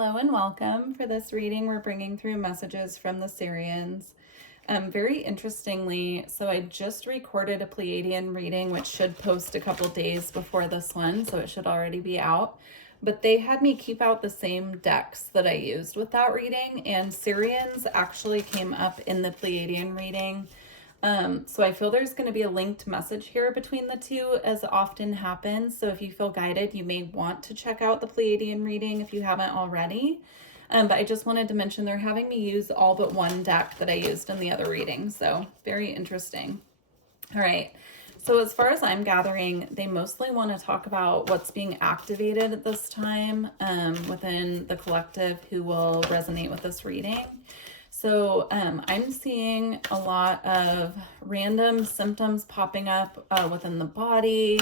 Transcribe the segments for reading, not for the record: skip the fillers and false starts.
Hello and welcome. For this reading, we're bringing through messages from the Sirians. Very interestingly, so I just recorded a Pleiadian reading, which should post a couple days before this one, so it should already be out. But they had me keep out the same decks that I used with that reading, and Sirians actually came up in the Pleiadian reading. So I feel there's going to be a linked message here between the two, as often happens. So if you feel guided, you may want to check out the Pleiadian reading if you haven't already. But I just wanted to mention they're having me use all but one deck that I used in the other reading. So very interesting. All right. So as far as I'm gathering, they mostly want to talk about what's being activated at this time within the collective who will resonate with this reading. So I'm seeing a lot of random symptoms popping up within the body,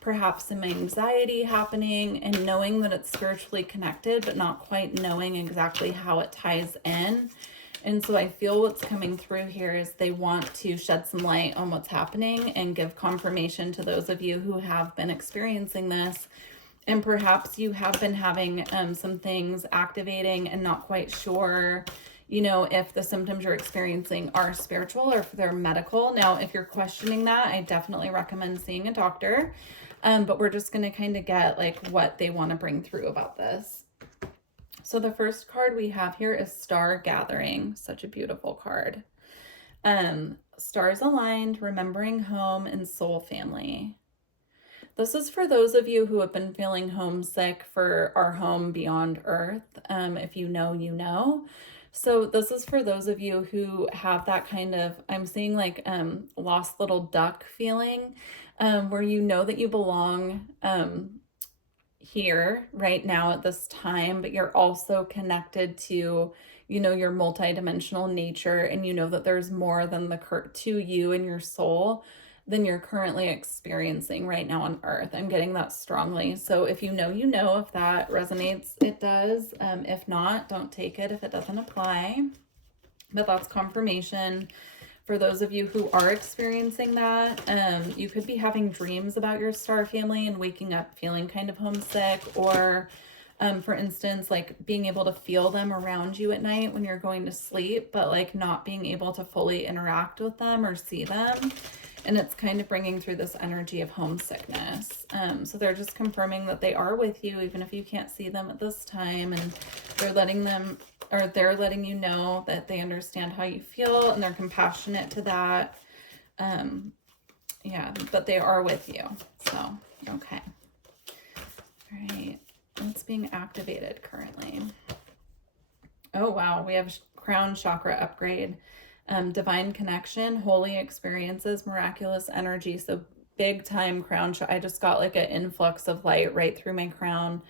perhaps some anxiety happening, and knowing that it's spiritually connected, but not quite knowing exactly how it ties in. And so I feel what's coming through here is they want to shed some light on what's happening and give confirmation to those of you who have been experiencing this. And perhaps you have been having some things activating and not quite sure, you know, if the symptoms you're experiencing are spiritual or if they're medical. Now, if you're questioning that, I definitely recommend seeing a doctor. But we're just going to kind of get like what they want to bring through about this. So the first card we have here is Star Gathering. Such a beautiful card. Stars aligned, remembering home and soul family. This is for those of you who have been feeling homesick for our home beyond Earth. If you know, you know. So this is for those of you who have that kind of, I'm seeing like lost little duck feeling, where you know that you belong here right now at this time, but you're also connected to, you know, your multidimensional nature, and you know that there's more than to you and your soul than you're currently experiencing right now on Earth. I'm getting that strongly. So if you know, you know. If that resonates, it does. If not, don't take it if it doesn't apply. But that's confirmation for those of you who are experiencing that. You could be having dreams about your star family and waking up feeling kind of homesick, or for instance, like being able to feel them around you at night when you're going to sleep, but like not being able to fully interact with them or see them. And it's kind of bringing through this energy of homesickness. So they're just confirming that they are with you, even if you can't see them at this time. And they're letting you know that they understand how you feel and they're compassionate to that. Yeah, but they are with you. So, okay. All right. What's being activated currently? Oh, wow. We have crown chakra upgrade. Divine connection, holy experiences, miraculous energy. So big time crown. I just got like an influx of light right through my crown.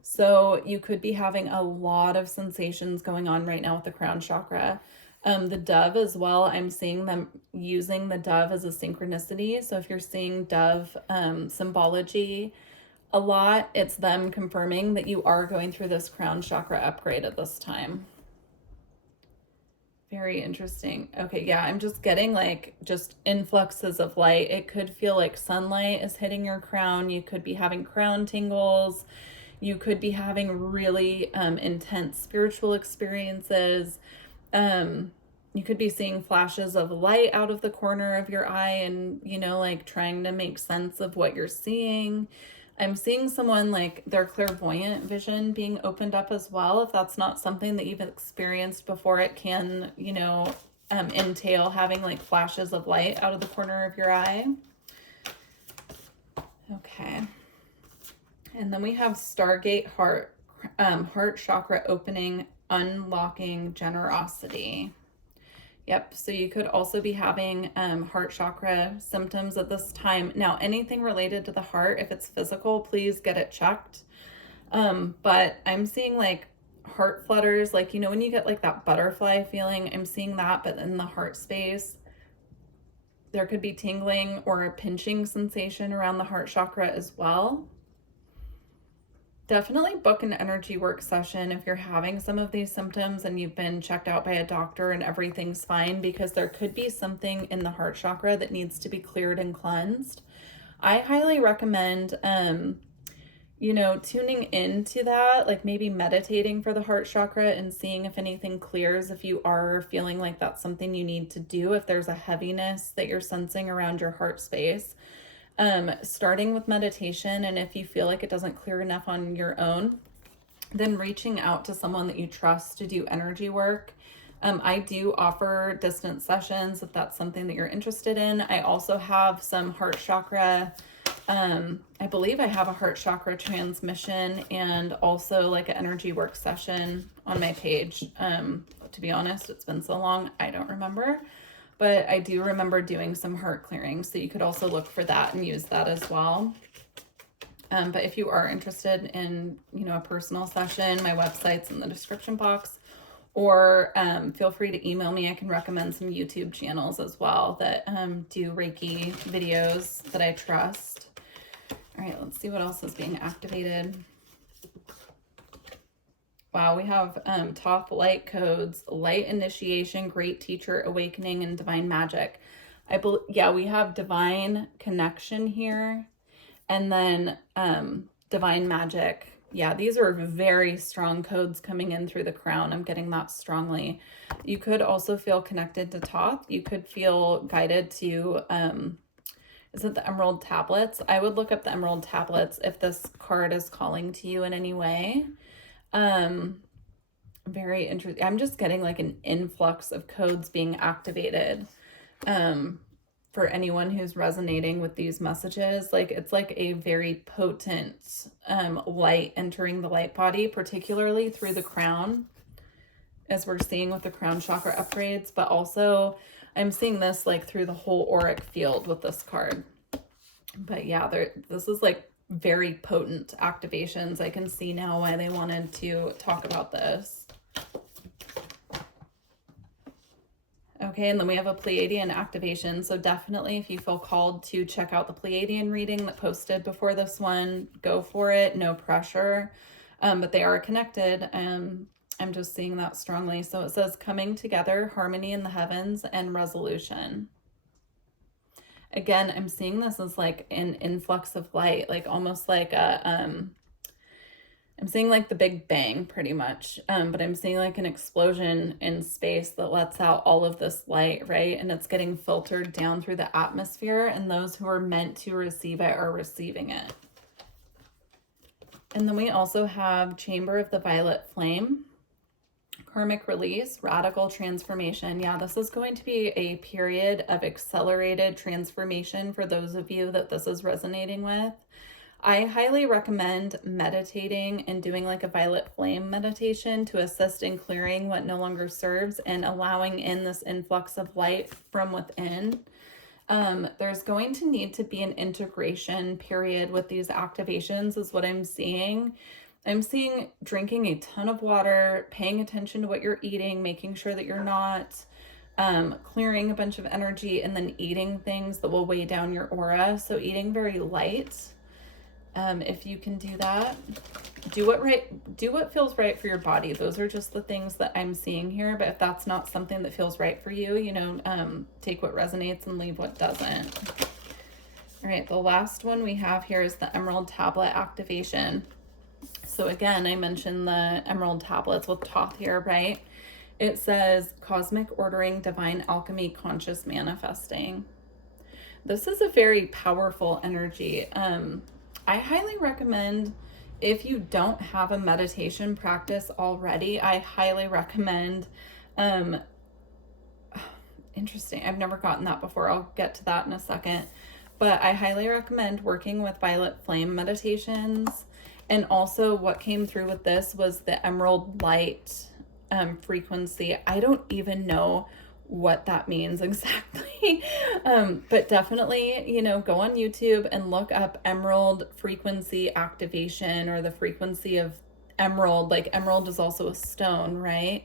So you could be having a lot of sensations going on right now with the crown chakra. The dove as well. I'm seeing them using the dove as a synchronicity. So if you're seeing dove symbology a lot, it's them confirming that you are going through this crown chakra upgrade at this time. Very interesting. Okay, yeah, I'm just getting like just influxes of light. It could feel like sunlight is hitting your crown. You could be having crown tingles. You could be having really intense spiritual experiences. You could be seeing flashes of light out of the corner of your eye and, you know, like trying to make sense of what you're seeing. I'm seeing someone like their clairvoyant vision being opened up as well. If that's not something that you've experienced before, it can, you know, entail having like flashes of light out of the corner of your eye. Okay. And then we have Stargate heart chakra opening, unlocking generosity. Yep, so you could also be having heart chakra symptoms at this time. Now, anything related to the heart, if it's physical, please get it checked. But I'm seeing like heart flutters, like, you know, when you get like that butterfly feeling, I'm seeing that, but in the heart space, there could be tingling or a pinching sensation around the heart chakra as well. Definitely book an energy work session if you're having some of these symptoms and you've been checked out by a doctor and everything's fine, because there could be something in the heart chakra that needs to be cleared and cleansed. I highly recommend tuning into that, like maybe meditating for the heart chakra and seeing if anything clears, if you are feeling like that's something you need to do, if there's a heaviness that you're sensing around your heart space. Starting with meditation, and if you feel like it doesn't clear enough on your own, then reaching out to someone that you trust to do energy work. I do offer distance sessions if that's something that you're interested in. I also have some heart chakra, I believe I have a heart chakra transmission and also like an energy work session on my page. To be honest, it's been so long, I don't remember, but I do remember doing some heart clearing. So you could also look for that and use that as well. But if you are interested in, a personal session, my website's in the description box, or feel free to email me. I can recommend some YouTube channels as well that do Reiki videos that I trust. All right, let's see what else is being activated. Wow, we have Thoth light codes, light initiation, great teacher, awakening, and divine magic. Yeah, we have divine connection here. And then divine magic. Yeah, these are very strong codes coming in through the crown. I'm getting that strongly. You could also feel connected to Thoth. You could feel guided to, is it the emerald tablets? I would look up the emerald tablets if this card is calling to you in any way. Very interesting. I'm just getting like an influx of codes being activated. For anyone who's resonating with these messages, like it's like a very potent light entering the light body, particularly through the crown, as we're seeing with the crown chakra upgrades, but also I'm seeing this like through the whole auric field with this card. But yeah, this is like very potent activations. I can see now why they wanted to talk about this. Okay, and then we have a Pleiadian activation. So definitely if you feel called to check out the Pleiadian reading that posted before this one, go for it, no pressure. But they are connected. I'm just seeing that strongly. So it says coming together, harmony in the heavens, and resolution. Again, I'm seeing this as like an influx of light, like almost like a, I'm seeing like the Big Bang pretty much, but I'm seeing like an explosion in space that lets out all of this light, right? And it's getting filtered down through the atmosphere, and those who are meant to receive it are receiving it. And then we also have Chamber of the Violet Flame, karmic release, radical transformation. Yeah, this is going to be a period of accelerated transformation for those of you that this is resonating with. I highly recommend meditating and doing like a violet flame meditation to assist in clearing what no longer serves and allowing in this influx of light from within. There's going to need to be an integration period with these activations is what I'm seeing. I'm seeing drinking a ton of water, paying attention to what you're eating, making sure that you're not clearing a bunch of energy, and then eating things that will weigh down your aura. So eating very light. If you can do that, do what feels right for your body. Those are just the things that I'm seeing here. But if that's not something that feels right for you, take what resonates and leave what doesn't. All right, the last one we have here is the Emerald Tablet activation. So again, I mentioned the Emerald Tablets with Thoth here, right? It says cosmic ordering, divine alchemy, conscious manifesting. This is a very powerful energy. I highly recommend, if you don't have a meditation practice already, I highly recommend, interesting, I've never gotten that before. I'll get to that in a second. But I highly recommend working with violet flame meditations. And also what came through with this was the emerald light frequency. I don't even know what that means exactly. But definitely, go on YouTube and look up emerald frequency activation, or the frequency of emerald. Like emerald is also a stone, right?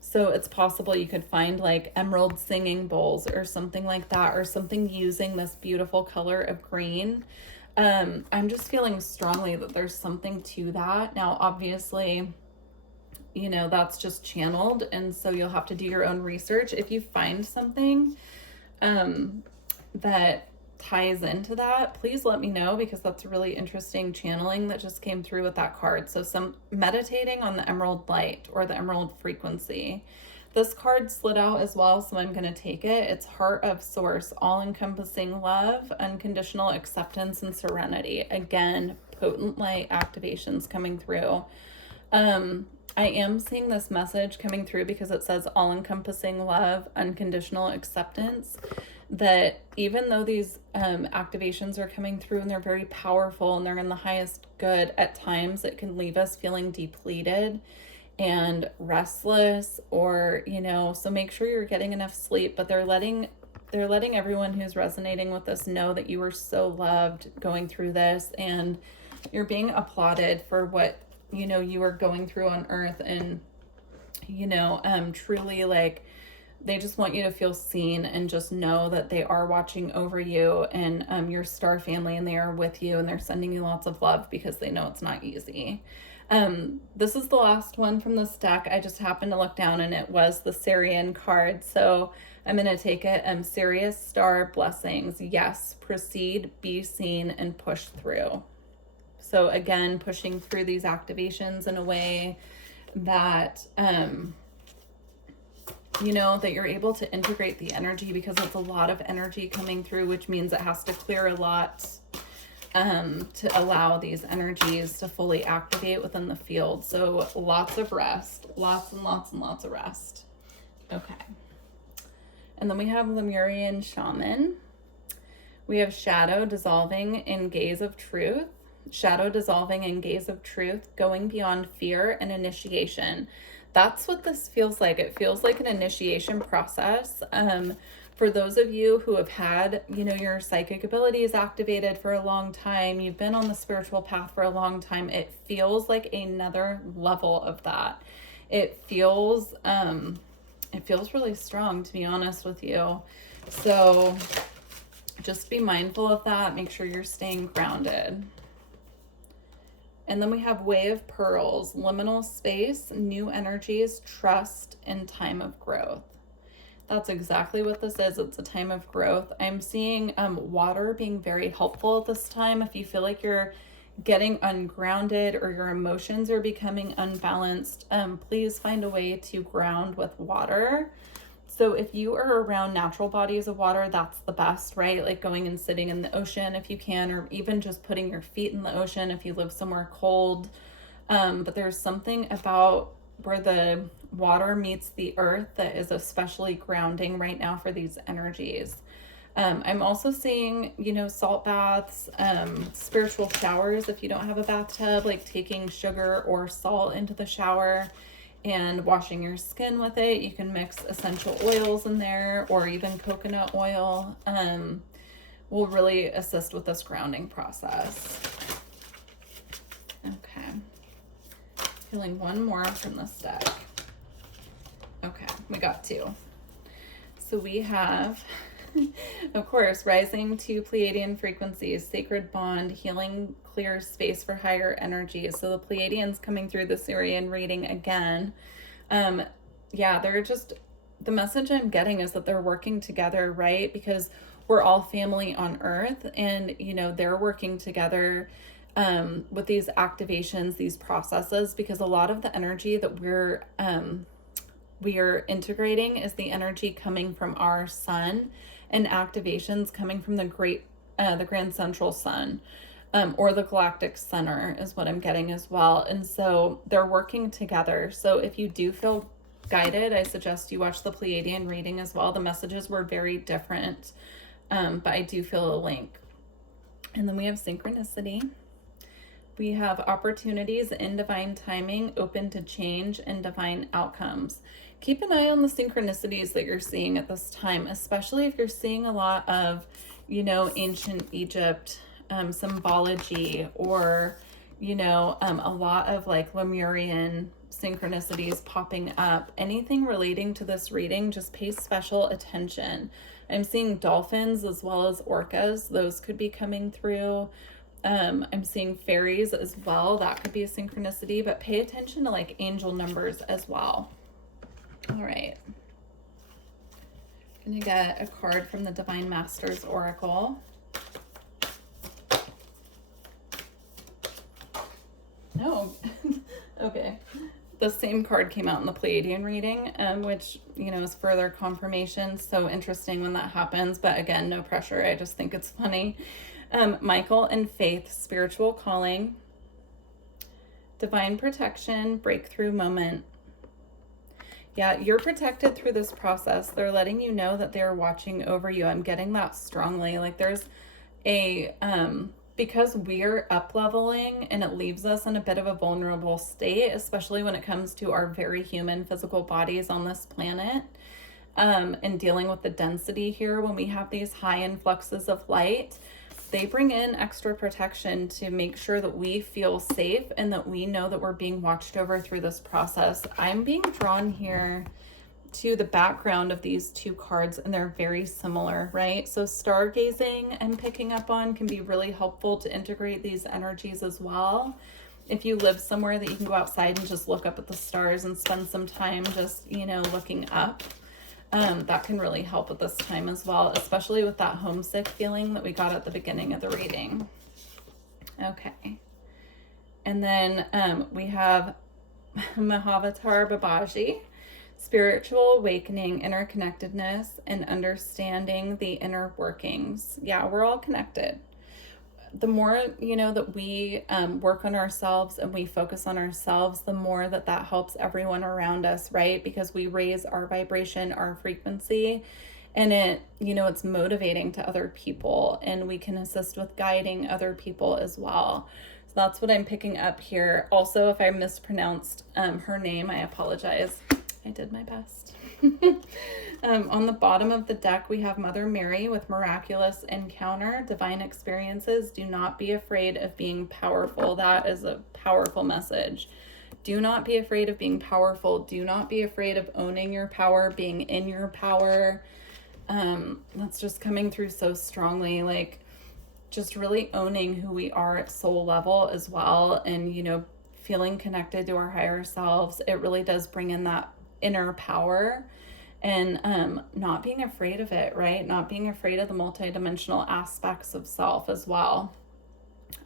So it's possible you could find like emerald singing bowls or something like that, or something using this beautiful color of green. I'm just feeling strongly that there's something to that. Now, obviously, that's just channeled, and so you'll have to do your own research. If you find something that ties into that, please let me know, because that's a really interesting channeling that just came through with that card. So some meditating on the emerald light or the emerald frequency. This card slid out as well, so I'm going to take it. It's Heart of Source, all-encompassing love, unconditional acceptance, and serenity. Again, potent light activations coming through. I am seeing this message coming through because it says all-encompassing love, unconditional acceptance, that even though these activations are coming through and they're very powerful and they're in the highest good, at times it can leave us feeling depleted and restless, or, you know, so make sure you're getting enough sleep. But they're letting everyone who's resonating with this know that you are so loved going through this, and you're being applauded for what, you know, you are going through on earth. And, you know, truly, like, they just want you to feel seen and just know that they are watching over you and your star family, and they are with you, and they're sending you lots of love because they know it's not easy. This is the last one from this deck. I just happened to look down and it was the Sirian card. So I'm going to take it. Sirius Star Blessings. Yes, proceed, be seen, and push through. So again, pushing through these activations in a way that, you know, that you're able to integrate the energy, because it's a lot of energy coming through, which means it has to clear a lot to allow these energies to fully activate within the field. So lots of rest, lots and lots and lots of rest. Okay. And then we have Lemurian Shaman. We have Shadow Dissolving in Gaze of Truth. Shadow dissolving in gaze of truth, going beyond fear and initiation. That's what this feels like. It feels like an initiation process. For those of you who have had, you know, your psychic abilities activated for a long time, you've been on the spiritual path for a long time, it feels like another level of that. It feels really strong, to be honest with you. So just be mindful of that. Make sure you're staying grounded. And then we have Way of Pearls, liminal space, new energies, trust, and time of growth. That's exactly what this is. It's a time of growth. I'm seeing water being very helpful at this time. If you feel like you're getting ungrounded or your emotions are becoming unbalanced, please find a way to ground with water. So if you are around natural bodies of water, that's the best, right? Like going and sitting in the ocean if you can, or even just putting your feet in the ocean if you live somewhere cold. But there's something about where the water meets the earth that is especially grounding right now for these energies. I'm also seeing, you know, salt baths, spiritual showers. If you don't have a bathtub, like taking sugar or salt into the shower and washing your skin with it. You can mix essential oils in there, or even coconut oil, will really assist with this grounding process. Okay. Feeling one more from this deck. Okay, we got two. So we have, of course, rising to Pleiadian frequencies, sacred bond, healing, clear space for higher energies. So the Pleiadians coming through the Sirian reading again. Yeah, they're just, the message I'm getting is that they're working together, right? Because we're all family on earth, and, you know, they're working together with these activations, these processes, because a lot of the energy that we are integrating is the energy coming from our sun, and activations coming from the grand central sun, or the galactic center is what I'm getting as well. And so they're working together. So if you do feel guided, I suggest you watch the Pleiadian reading as well. The messages were very different, but I do feel a link. And then we have synchronicity. We have opportunities in divine timing, open to change, and divine outcomes. Keep an eye on the synchronicities that you're seeing at this time, especially if you're seeing a lot of, you know, ancient Egypt symbology, or, you know, a lot of like Lemurian synchronicities popping up. Anything relating to this reading, just pay special attention. I'm seeing dolphins as well as orcas. Those could be coming through. I'm seeing fairies as well. That could be a synchronicity, but pay attention to like angel numbers as well. All right. I'm gonna get a card from the Divine Masters Oracle. Oh, okay. The same card came out in the Pleiadian reading, which, is further confirmation. So interesting when that happens. But again, no pressure. I just think it's funny. Michael and Faith, spiritual calling, divine protection, breakthrough moment. Yeah, you're protected through this process. They're letting you know that they're watching over you. I'm getting that strongly. Like there's a, because we're up leveling and it leaves us in a bit of a vulnerable state, especially when it comes to our very human physical bodies on this planet, and dealing with the density here when we have these high influxes of light. They bring in extra protection to make sure that we feel safe and that we know that we're being watched over through this process. I'm being drawn here to the background of these two cards, and they're very similar, right? So stargazing I'm picking up on can be really helpful to integrate these energies as well. If you live somewhere that you can go outside and just look up at the stars and spend some time just, looking up, that can really help at this time as well, especially with that homesick feeling that we got at the beginning of the reading. Okay. And then we have Mahavatar Babaji, spiritual awakening, interconnectedness, and understanding the inner workings. Yeah, we're all connected. The more, that we work on ourselves and we focus on ourselves, the more that helps everyone around us, right? Because we raise our vibration, our frequency, and it's motivating to other people, and we can assist with guiding other people as well. So that's what I'm picking up here. Also, if I mispronounced her name, I apologize. I did my best. On the bottom of the deck, we have Mother Mary with miraculous encounter, divine experiences. Do not be afraid of being powerful. That is a powerful message. Do not be afraid of being powerful. Do not be afraid of owning your power, being in your power. That's just coming through so strongly, like just really owning who we are at soul level as well. And, feeling connected to our higher selves. It really does bring in that inner power, and not being afraid of it, right? Not being afraid of the multidimensional aspects of self as well.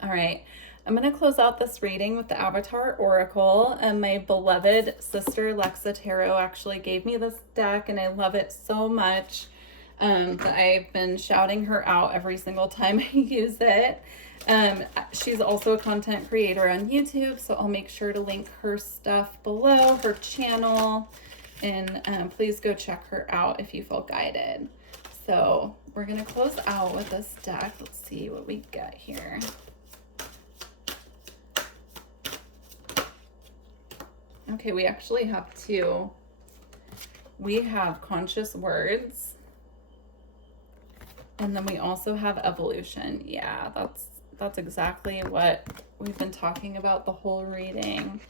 All right, I'm going to close out this reading with the Avatar Oracle. And my beloved sister Lexa Tarot actually gave me this deck, and I love it so much that I've been shouting her out every single time I use it. She's also a content creator on YouTube, so I'll make sure to link her stuff below, her channel, and please go check her out if you feel guided. So we're going to close out with this deck. Let's see what we get here. Okay, we actually have two. We have conscious words, and then we also have evolution. Yeah, that's exactly what we've been talking about the whole reading.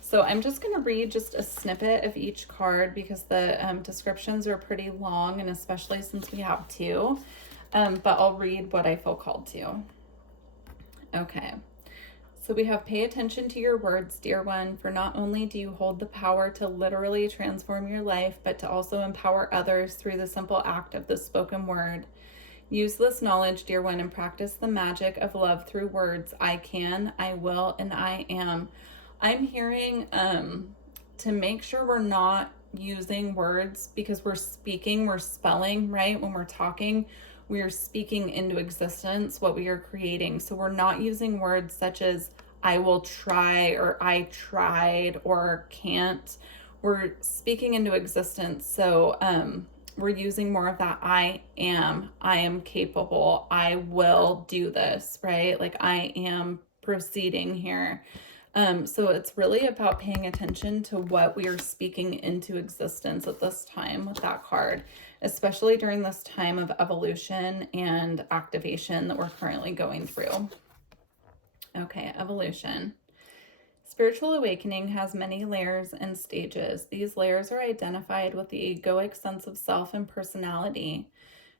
So I'm just going to read just a snippet of each card because the descriptions are pretty long, and especially since we have two. But I'll read what I feel called to. Okay. So we have, pay attention to your words, dear one, for not only do you hold the power to literally transform your life, but to also empower others through the simple act of the spoken word. Use this knowledge, dear one, and practice the magic of love through words. I can, I will, and I am. I'm hearing to make sure we're not using words because we're speaking, we're spelling, right? When we're talking, we are speaking into existence what we are creating. So we're not using words such as I will try or I tried or can't. We're speaking into existence. So we're using more of that I am capable, I will do this, right? Like I am proceeding here. So it's really about paying attention to what we are speaking into existence at this time with that card, especially during this time of evolution and activation that we're currently going through. Okay, evolution. Spiritual awakening has many layers and stages. These layers are identified with the egoic sense of self and personality.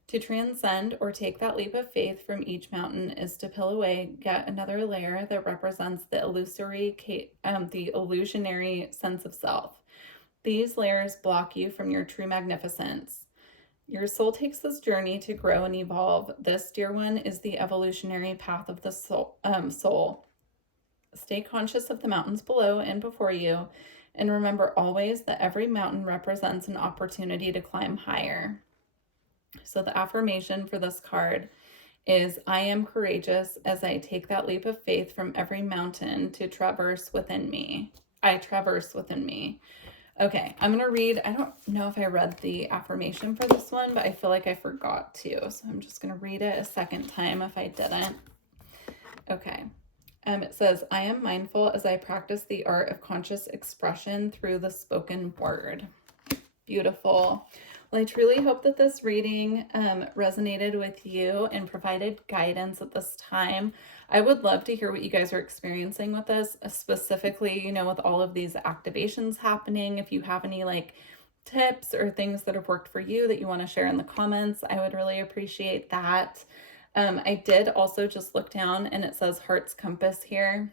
To transcend or take that leap of faith from each mountain is to peel away yet another layer that represents the illusionary sense of self. These layers block you from your true magnificence. Your soul takes this journey to grow and evolve. This, dear one, is the evolutionary path of the soul. stay conscious of the mountains below and before you, and remember always that every mountain represents an opportunity to climb higher. So the affirmation for this card is, I am courageous as I take that leap of faith from every mountain to traverse within me. I traverse within me. Okay, I'm going to read, I don't know if I read the affirmation for this one, but I feel like I forgot to. So I'm just going to read it a second time if I didn't. Okay. It says, I am mindful as I practice the art of conscious expression through the spoken word. Beautiful. Well, I truly hope that this reading resonated with you and provided guidance at this time. I would love to hear what you guys are experiencing with this, specifically, you know, with all of these activations happening. If you have any like tips or things that have worked for you that you want to share in the comments, I would really appreciate that. I did also just look down and it says Heart's Compass here.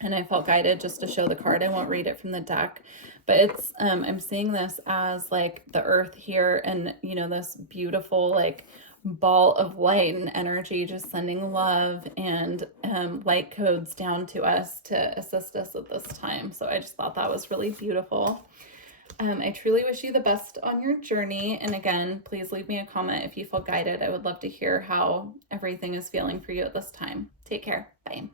And I felt guided just to show the card. I won't read it from the deck, but it's, I'm seeing this as like the earth here and, you know, this beautiful like ball of light and energy, just sending love and light codes down to us to assist us at this time. So I just thought that was really beautiful. I truly wish you the best on your journey. And again, please leave me a comment if you feel guided. I would love to hear how everything is feeling for you at this time. Take care. Bye.